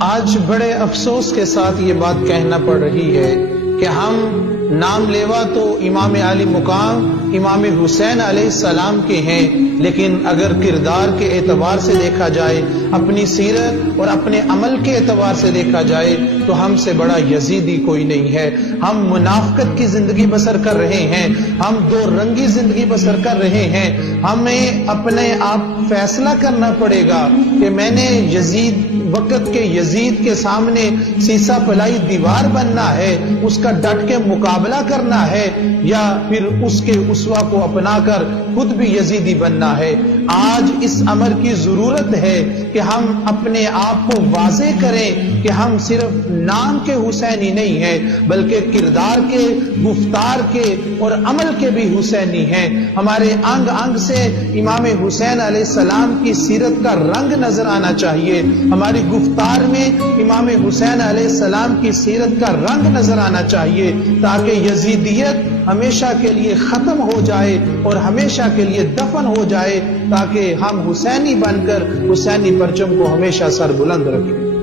آج بڑے افسوس کے ساتھ یہ بات کہنا پڑ رہی ہے کہ ہم نام لیوا تو امام علی مقام امام حسین علیہ السلام کے ہیں، لیکن اگر کردار کے اعتبار سے دیکھا جائے، اپنی سیرت اور اپنے عمل کے اعتبار سے دیکھا جائے تو ہم سے بڑا یزیدی کوئی نہیں ہے۔ ہم منافقت کی زندگی بسر کر رہے ہیں، ہم دو رنگی زندگی بسر کر رہے ہیں۔ ہمیں اپنے آپ فیصلہ کرنا پڑے گا کہ میں نے وقت کے یزید کے سامنے سیسا پلائی دیوار بننا ہے، اس کا ڈٹ کے مقابلہ کرنا ہے، یا پھر اس کے اسوہ کو اپنا کر خود بھی یزیدی بننا ہے۔ آج اس امر کی ضرورت ہے کہ ہم اپنے آپ کو واضح کریں کہ ہم صرف نام کے حسینی نہیں ہیں بلکہ کردار کے، گفتار کے اور عمل کے بھی حسینی ہیں۔ ہمارے انگ انگ سے امام حسین علیہ السلام کی سیرت کا رنگ نظر آنا چاہیے، ہماری گفتار میں امام حسین علیہ السلام کی سیرت کا رنگ نظر آنا چاہیے، تاکہ یزیدیت ہمیشہ کے لیے ختم ہو جائے اور ہمیشہ کے لیے دفن ہو جائے، تاکہ ہم حسینی بن کر حسینی پرچم کو ہمیشہ سر بلند رکھیں۔